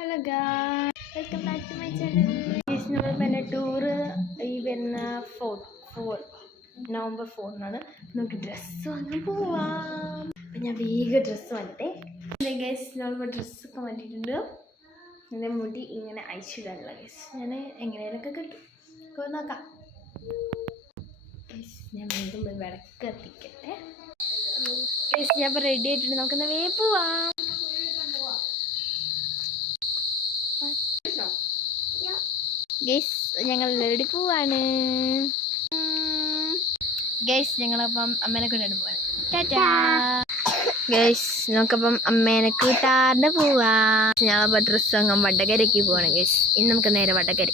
Hello guys, welcome back to my channel. നമ്മൾ പിന്നെ tour ഈ വരുന്ന നവംബർ 4 നമുക്ക് ഡ്രസ്സ് വാങ്ങാൻ പോവാം. അപ്പം ഞാൻ വേഗം ഡ്രസ്സ് വാങ്ങട്ടെ. ഗൈസ്, നമ്മൾ ഡ്രസ്സൊക്കെ വാങ്ങിയിട്ടുണ്ട്. എൻ്റെ മുടി ഇങ്ങനെ അയച്ചിടാനുള്ള ഗൈസ് ഞാൻ എങ്ങനെയൊക്കെ കിട്ടും നോക്കാം. ഗൈസ്, ഞാൻ വീണ്ടും വിളക്ക് എത്തിക്കട്ടെ. ഗൈസ്, ഞാൻ ഇപ്പോൾ റെഡി ആയിട്ടുണ്ട്. നമുക്കെന്നാൽ വേഗം പോവാം. ഗൈസ്, ഞങ്ങൾ റെഡി പോവാണ്. ഗൈസ്, ഞങ്ങളപ്പം അമ്മേനെ കൊണ്ടാണ് പോവാണ്. ടാറ്റാ. ഗൈസ്, നമുക്കപ്പം അമ്മേനെ കൂട്ടാറിന് പോവാ. ഞങ്ങളപ്പോൾ ഡ്രസ്സ് വാങ്ങാൻ വടകരയ്ക്ക് പോവാണ്. ഗൈസ്, ഇന്ന് നമുക്ക് നേരെ വടകര.